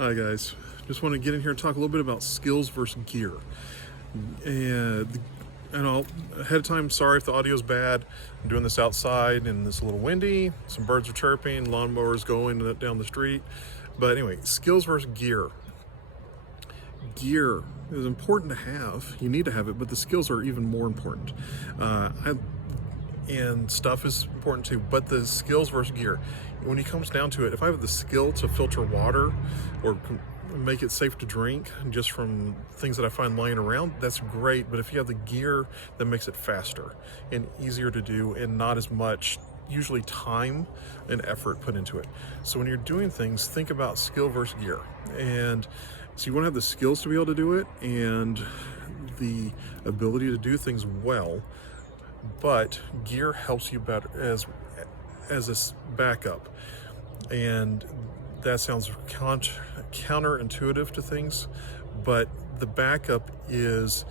Hi guys, just want to get in here and talk a little bit about skills versus gear. And I'll ahead of time, sorry if the audio's bad. I'm doing this outside and it's a little windy. Some birds are chirping, lawnmowers going down the street. But anyway, skills versus gear. Gear is important to have. You need to have it, but the skills are even more important. And stuff is important too, but the skills versus gear. When it comes down to it, if I have the skill to filter water or make it safe to drink just from things that I find lying around, that's great. But if you have the gear that makes it faster and easier to do and not as much usually time and effort put into it. So when you're doing things, think about skill versus gear. And so you want to have the skills to be able to do it and the ability to do things well, but gear helps you better as a backup. And that sounds counterintuitive to things, but the backup is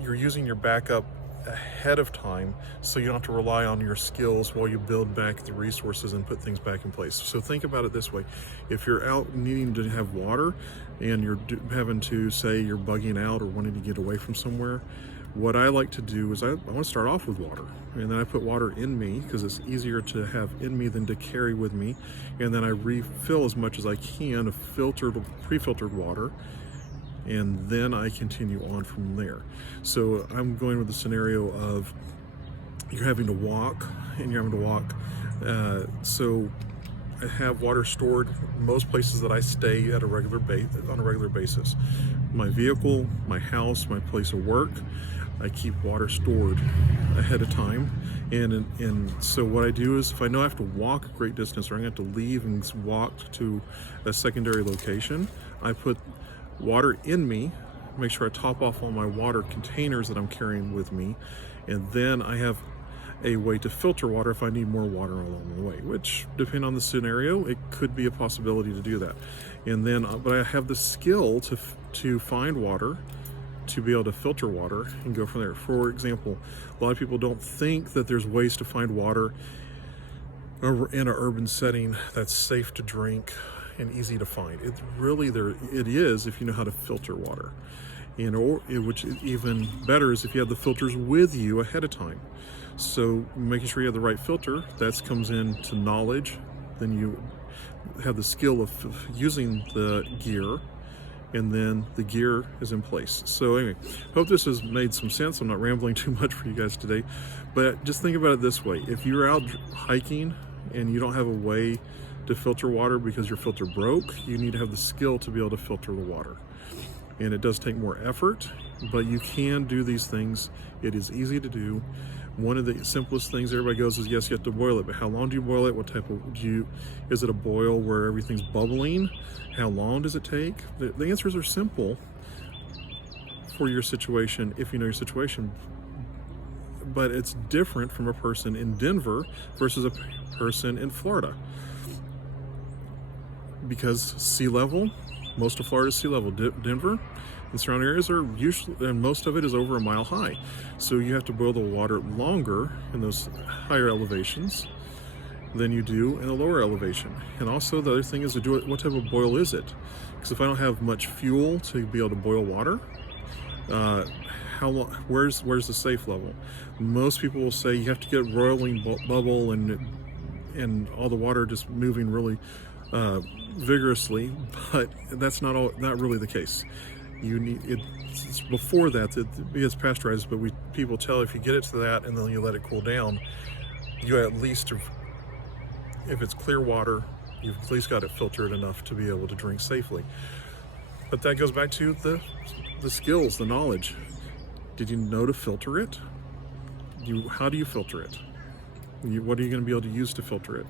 you're using your backup ahead of time so you don't have to rely on your skills while you build back the resources and put things back in place. So think about it this way: if you're out needing to have water and you're having to say you're bugging out or wanting to get away from somewhere, what I like to do is I want to start off with water, and then I put water in me because it's easier to have in me than to carry with me, and then I refill as much as I can of pre-filtered water, and then I continue on from there. So I'm going with the scenario of you're having to walk, so I have water stored most places that I stay at on a regular basis. My vehicle, my house, my place of work, I keep water stored ahead of time. And so what I do is if I know I have to walk a great distance or I have to leave and walk to a secondary location, I put water in me, make sure I top off all my water containers that I'm carrying with me, and then I have a way to filter water if I need more water along the way, which depending on the scenario, it could be a possibility to do that. And then, but I have the skill to find water, to be able to filter water and go from there. For example, a lot of people don't think that there's ways to find water in an urban setting that's safe to drink and easy to find. It is if you know how to filter water. Which is even better is if you have the filters with you ahead of time. So making sure you have the right filter, that comes into knowledge. Then you have the skill of using the gear, and then the gear is in place. So anyway, hope this has made some sense. I'm not rambling too much for you guys today, but just think about it this way. If you're out hiking and you don't have a way to filter water because your filter broke, you need to have the skill to be able to filter the water. And it does take more effort, but you can do these things. It is easy to do. One of the simplest things everybody goes is, yes, you have to boil it, but how long do you boil it? What type of, is it a boil where everything's bubbling? How long does it take? The answers are simple for your situation, if you know your situation, but it's different from a person in Denver versus a person in Florida. Because sea level, most of Florida is sea level. Denver and surrounding areas are usually, and most of it is over a mile high. So you have to boil the water longer in those higher elevations than you do in a lower elevation. And also the other thing is to do it, what type of boil is it? Because if I don't have much fuel to be able to boil water, how long, where's the safe level? Most people will say you have to get roiling bubble and all the water just moving really vigorously, but that's not really the case. You need it's before that it gets pasteurized, but people tell if you get it to that and then you let it cool down, you at least, if it's clear water, you've at least got it filtered enough to be able to drink safely. But that goes back to the skills, the knowledge. Did you know to filter it? How do you filter it? What are you going to be able to use to filter it?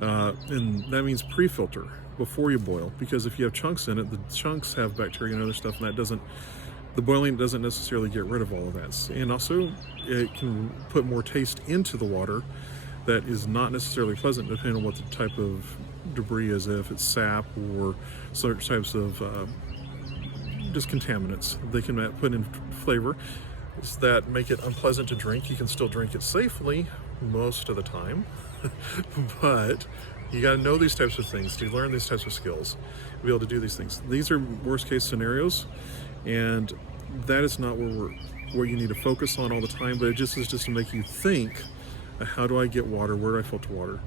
And that means pre-filter before you boil, because if you have chunks in it, the chunks have bacteria and other stuff, and the boiling doesn't necessarily get rid of all of that. And also it can put more taste into the water that is not necessarily pleasant, depending on what the type of debris is, if it's sap or certain types of just contaminants. They can put in flavor that make it unpleasant to drink. You can still drink it safely most of the time, but You got to know these types of things to learn these types of skills, to be able to do these things. These are worst case scenarios, and that is not where you need to focus on all the time, but it just is just to make you think, how do I get water? Where do I filter water?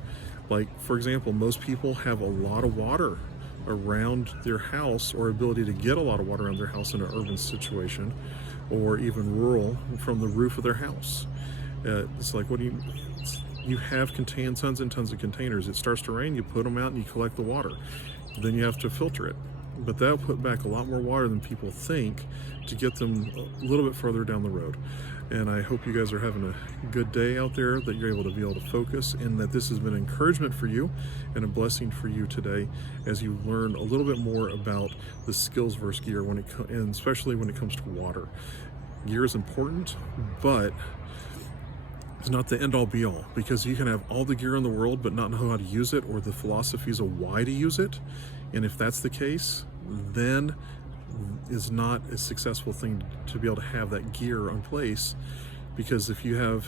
Like, for example, most people have a lot of water around their house, or ability to get a lot of water around their house in an urban situation, or even rural, from the roof of their house. It's like, you have contained tons and tons of containers. It starts to rain, you put them out and you collect the water. Then you have to filter it. But that'll put back a lot more water than people think to get them a little bit further down the road. And I hope you guys are having a good day out there, that you're able to focus, and that this has been encouragement for you and a blessing for you today as you learn a little bit more about the skills versus gear, and especially when it comes to water. Gear is important, but it's not the end-all be-all, because you can have all the gear in the world but not know how to use it, or the philosophies of why to use it. And if that's the case, then is not a successful thing to be able to have that gear in place. Because if you have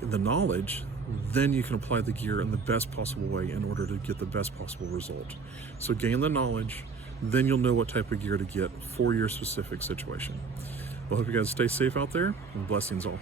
the knowledge, then you can apply the gear in the best possible way in order to get the best possible result. So gain the knowledge, then you'll know what type of gear to get for your specific situation. Well, I hope you guys stay safe out there, and blessings all.